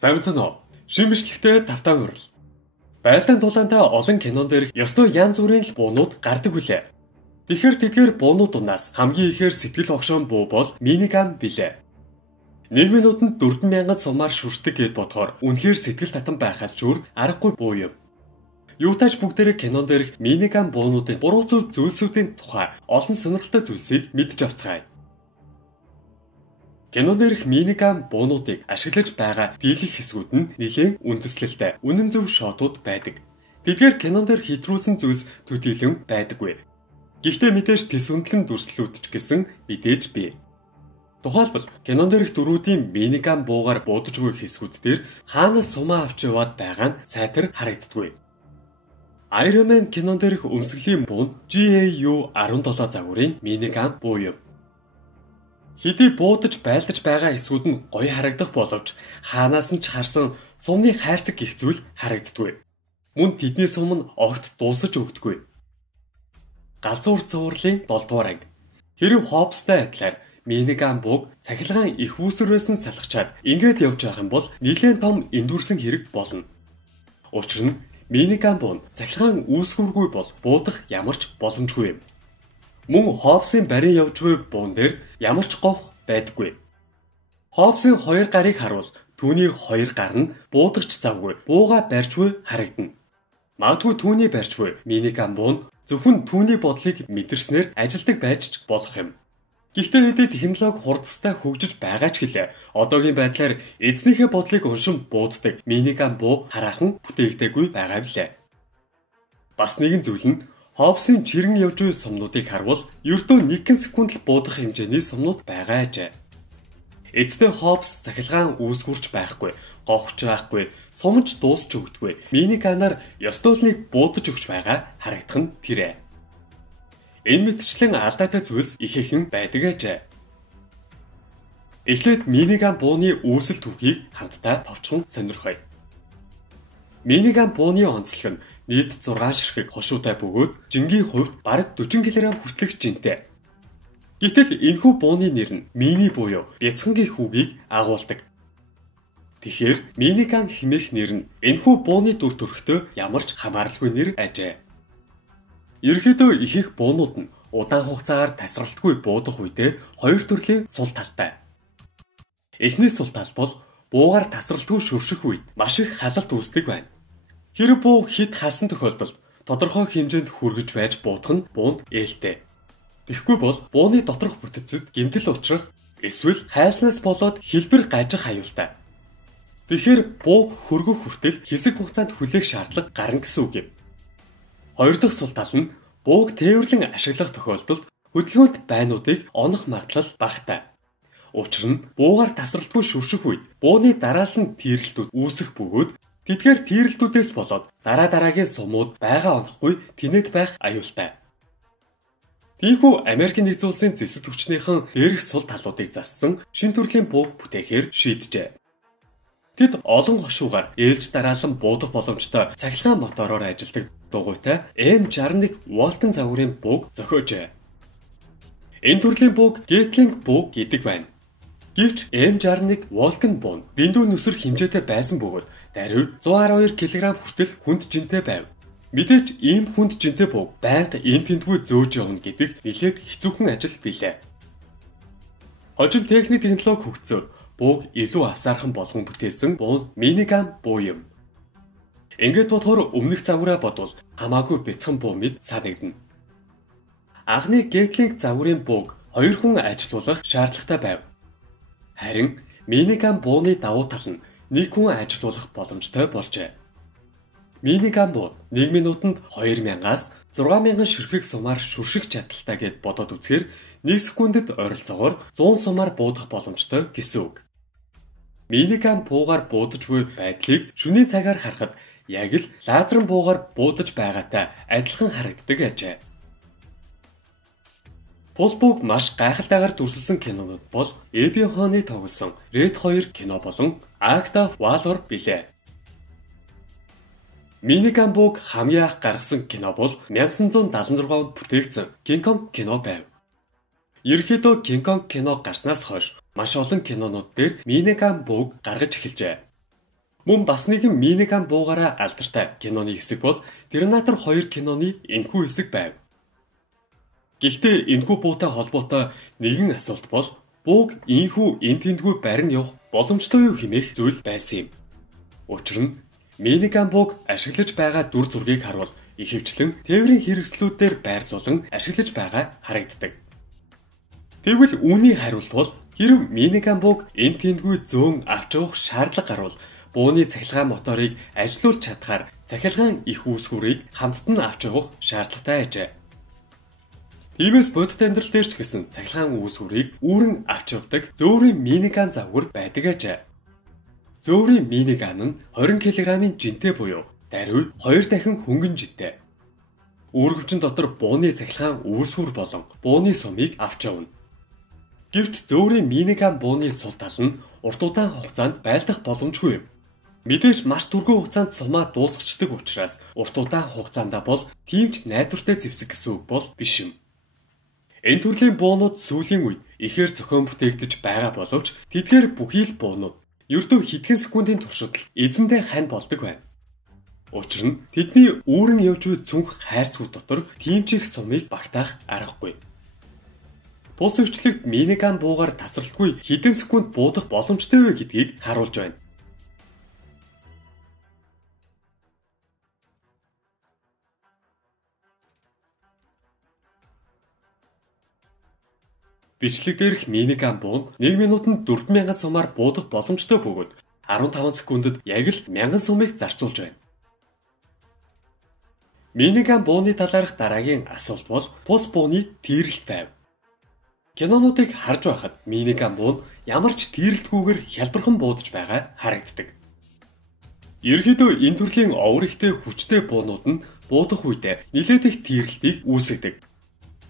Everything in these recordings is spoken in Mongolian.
Савцано шимжлэгтэй тавтан хурал. Байлдаан тулаантай олон кинон дээрх ёстой янз бүрийн буунууд гардаг үлээ. Тэгэхээр тэдгээр буунууд дундаас хамгийн ихээр сэтгэл огшоон буу бол миниган билээ. 1 минутанд 4000 сумаар шүршдэг гэд бодохоор үнэхээр сэтгэл татан байхаас ч өөр аргагүй буу юм. Юутайч бүгдээрээ кинон дээрх миниган буунуудын буруу зөв зүйлсүүдийн тухай олон сонирхолтой зүйлсийг мэдж авцгаая. Кинон дээрх миниган буунуудыг ашиглаж байгаа дийлэх хэсгүүд нь нэлээд үндэслэлтэй, үнэн зөв шотууд байдаг. Тэдгээр кинон дээр хэтрүүлсэн зүйлс төдийлөн байдаггүй. Гэхдээ мэдээж тэс үнэлэн дүрслэлүүд ч гэсэн мэдээж бий. Тухайлбал кинон дээрх дөрүүдийн миниган буугаар буудаж буй хэсгүүд дээр хаанаас сумаа авч яваад байгаа нь сайтар харагддаггүй. Iron Man кинон дээрх өмсгөлийн буун GAU-17 загварын миниган буу юм. Хэдий буудаж байлдаж байгаа хэсгүүд нь гоё харагдах боловч хаанаас нь ч харсан сумны хайрцаг гих зүйл харагддаггүй. Мөн тэдний сум нь огт дуусаж өгдөггүй. Галзуур зуурлын 7 дугаар анги. Хэрэв Хопстай адилаар миниган бууг цахилгаан их үүсвэрээс нь салгачаад ингээд явж байгаа юм бол нэлээд том эндүрсэн хэрэг болно. Учир нь миниган буу нь цахилгаан үүсвэргүй бол буудах ямар ч боломжгүй юм. Мөн Хопсын барин явж буй буун дээр ямар ч говь байдаггүй. Хопсын 2 гарыг харуул түүний 2 гар нь буудагч завгүй бууга барьж буй харагдана. Магадгүй түүний барьж буй миниган буу нь зөвхөн түүний бодлыг мэдэрснээр ажилдаг байж ч болох юм. Гэхдээ хэдий технологи хурдстай хөгжиж байгаа ч гэлээ одоогийн байдлаар эзнийхээ бодлыг уншин бууддаг миниган буу хараахан бүтээгдээгүй байгаа билээ. Бас нэгэн зүйл нь Хопсын чирэн явж буй сумнуудыг харвал ердөө 1 секунд л буудах хэмжээний сумнууд байгаа ажээ. Эцдээ Хопс цахилгаан үүсгүрч байхгүй, говьч байхгүй, сумж дуусч өгдөггүй. Миниганаар ёстоолныг буудаж өгч байгаа харагдах нь тэрэ. Энэ мэтчлэн алдаатай зүйлс ихээхэн байдаг ажээ. Эхлээд миниган бууны үүсэл түүхийг хамтдаа товчхон сонирхъя. Миниган бууны онцлог нь нийт 6 ширхэг хошуутай бөгөөд жингийн хувьд бараг 40 кг хүртэлх жинтэй. Гэтэл энэхүү бууны нэр нь мини буюу бяцхан гэх үгийг агуулдаг. Тэгэхээр миниган хэмээх нэр нь энэхүү бууны дүр төрхтөө ямар ч хамааралгүй нэр ажээ. Ерөнхийдөө ихэнх буунууд нь удаан хугацаагаар тасралтгүй буудах үедээ 2 төрлийн сул талтай. Эхний сул тал бол буугаар тасралтгүй шүрших үед маш их халалт үүсдэг байна. Хэрэв буу хит халсан тохиолдолд тодорхой хэмжээнд хүргэж байж буудах нь буунд ээлтэй. Тэгэхгүй бол бууны доторх бүтэцэд гэмтэл учрах эсвэл хайлснаас болоод хэлбэр гажих аюултай. Тэгэхээр бууг хөргөх хүртэл хэсэг хугацаанд хүлээх шаардлага гарна гэсэн үг юм. Хоёр дахь сул тал нь бууг тээвэрлэн ашиглах тохиолдолд хөдөлгөөнт байнуудыг онох магадлал багатай. Учир нь буугаар тасралтгүй шүрших үед бууны дараалал нь тийрэлтүүд үүсэх бөгөөд тэдгээр тийрэлтүүдээс болоод дараагийн сумууд байгаа онохгүй тэнэт байх аюултай. Тиймээс Америкийн нэгдсэн улсын зэсд хүчнийхэн дээрх сул талуудыг зассан шин төрлийн бууг бүтээхээр шийджээ. Тэд олон хошуугаар ээлж дараалан буудах боломжтой цахилгаан мотороор ажилладаг дугуйтай M61 Walton загварын бууг зохиожээ. Энэ төрлийн бууг Gatling бууг гэдэг байна. Гэвч M61 Walton буу нь дэндүү нүсэр хэмжээтэй байсан бөгөөд даруй 112 кг хүртэл хүнд жинтэй байв. Мэдээж ийм хүнд жинтэй бууг байнга энэ тентгүй зөөж явна гэдэг нэлээд хэцүүхэн ажил билээ. Хожим технологи хөгжсөөр бууг илүү авсаархан болгон бүтээсэн буу нь миниган буу юм. Ингээд бодохоор өмнөх загвараа бодвол хамаагүй бяцхан буу мэд санагдана. Анхны Gatling загварын бууг 2 хүн ажилуулах шаардлагатай байв. Харин миниган бууны давуу тал нь 1 хүн ажилуулах боломжтой болжээ. Миниган буу 1 минутанд 2000-аас 6000 ширхэг сумаар шүрших чадaltaй гэд бодоод үзэхээр 1 секундэд ойролцоогоор 100 сумаар буудах боломжтой гэсэн үг. Миниган буугаар буудаж буй байдлыг шөнийн цагаар харахад яг л лазерын буугаар буудаж байгаатай адилхан харагддаг ажээ. Тус бууг маш гайхалтайгаар дүрсэлсэн кинонууд бол Эбби Хоны тоглосон Red 2 кино болон Act of Valor билээ. Миниган бууг хамгийн анх гаргасан кино бол 1976 онд бүтээгдсэн King Kong кино байв. Ерөнхийдөө King Kong кино гарснаас хойш маш олон кинонууд дээр миниган бууг гаргаж эхэлжээ. Мөн бас нэгэн Миниган буугаараа алдартай киноны хэсэг бол Терминатор 2 киноны энэхүү хэсэг байв. Гэхдээ энэхүү буутай холбоотой нэгэн асуулт бол бууг ийхүү энд тэндгүй барин явах боломжтой юу хэмээх зүйл байсан юм. Учир нь Миниган бууг ашиглаж байгаа дүр зургийг харвал ихэвчлэн тээврийн хэрэгслүүдээр байрлуулан ашиглаж байгаа харагддаг. Тэгвэл үүний хариулт бол хэрэв Миниган бууг энд тэндгүй зөөн авч явах шаардлага гарвал бууны цахилгаан моторыг ажилуулж чадхаар цахилгаан их үүсгүүрийг хамтд нь авч явах шаардлагатай ажээ. Тиймээс бодит амьдрал дээр ч гэсэн цахилгаан үүсгүүрийг үүрэн авч явдаг зөөврийн Миниган загвар байдаг ажээ. Зөөврийн Миниган нь 20 кг-ийн жинтэй буюу даруй 2 дахин хөнгөн жинтэй. Үүргэвчин дотор бууны цахилгаан үүсгүүр болон бууны сумыг авч явна. Гэвч зөөврийн Миниган бууны сул тал нь урт удаан хугацаанд байлдах боломжгүй юм. Мэдээж маш түргэн хугацаанд сумаа дуусгачдаг учраас урт удаан хугацаанд бол тийм ч найдвартай зэвсэг гэсэн үг бол биш юм. Энэ төрлийн буунууд сүүлийн үед ихээр зохион бүтээгдэж байгаа боловч тэдгээр бүхий л буунууд ердөө хэдхэн секундын туршид л эзэндээ хань болдог байна. Учир нь тэдний үүрэн явж буй цүнх хайрцагуд дотор тийм ч их сумыг багтаах аргагүй. Тус өвчлөгт Миниган буугаар тасралтгүй хэдэн секунд буудах боломжтой вэ гэдгийг харуулж байна. Бичлэг дээрх Миниган буун 1 минутанд 4000 сумаар буудах боломжтой бөгөөд 15 секундэд яг л 1000 сумыг зарцуулж байна. Миниган бууны талаарх дараагийн асуулт бол тус бууны тийрэлт байв. Кинонуудыг харж байхад Миниган буун ямар ч тийрэлтгүйгээр хялбархан буудаж байгаа харагддаг. Ерөнхийдөө энэ төрлийн овор ихтэй хүчтэй буунууд нь буудах үедээ нэлээд их тийрэлтийг үүсгэдэг.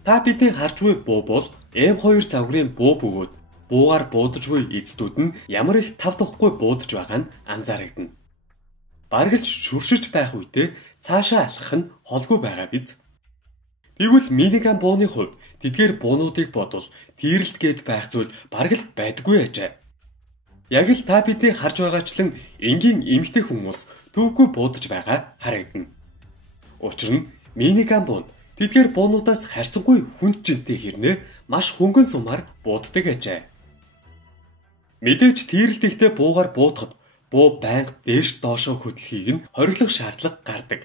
Та бидний харж буй буу бол M2 загварын буу бөгөөд буугаар буудаж буй эцдүүд нь ямар их тав тухгүй буудаж байгаа нь анзаарагдана. Бараг л шүршиж байх үедээ цаашаа алхах нь холгүй байгаа биз. Тэгвэл Миниган бууны хувьд тэдгээр буунуудыг бодвол тийрэлт гээд байх зүйл бараг л байдаггүй ажээ. Яг л та бидний харж байгаачлан энгийн эмгтэй хүмүүс төвгүй буудаж байгаа харагдана. Учир нь Миниган буун тэдгээр буунуудаас харьцангуй хүнд жинтэй хэрнээ маш хөнгөн сумаар бууддаг ажээ. Мэдээж тийрэлт ихтэй буугаар буудахад буу байнга дээш доошоо хөдлөхийг нь хориглох шаардлага гардаг.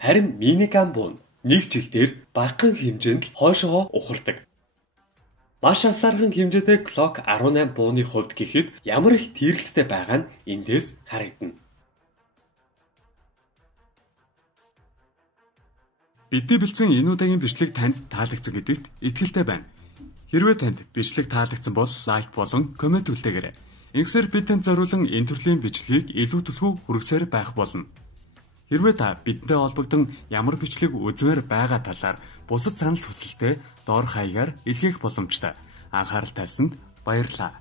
Харин Миниган буун нэг жиг дээр багахан хэмжээнд л хойшоо ухардаг. Маш авсаархан хэмжээтэй Glock 18 бууны хувьд гэхэд ямар их тийрэлттэй байгаа нь эндээс харагдана. Бидний бэлдсэн энэ удаагийн бичлэг танд таалагдсан гэдэгт итгэлтэй байна. Хэрвээ танд бичлэг таалагдсан бол лайк болон комент үлдээгээрэй. Ингэсээр бид танд зориулан энэ төрлийн бичлэгийг илүү түлхүү хүргэсээр байх болно. Хэрвээ та бидэнтэй холбогдсон ямар бичлэг үзмээр байгаа талаар бусад санал хүсэлтээ доорх хаягаар илгээх боломжтой. Анхаарал тавьсанд баярлалаа.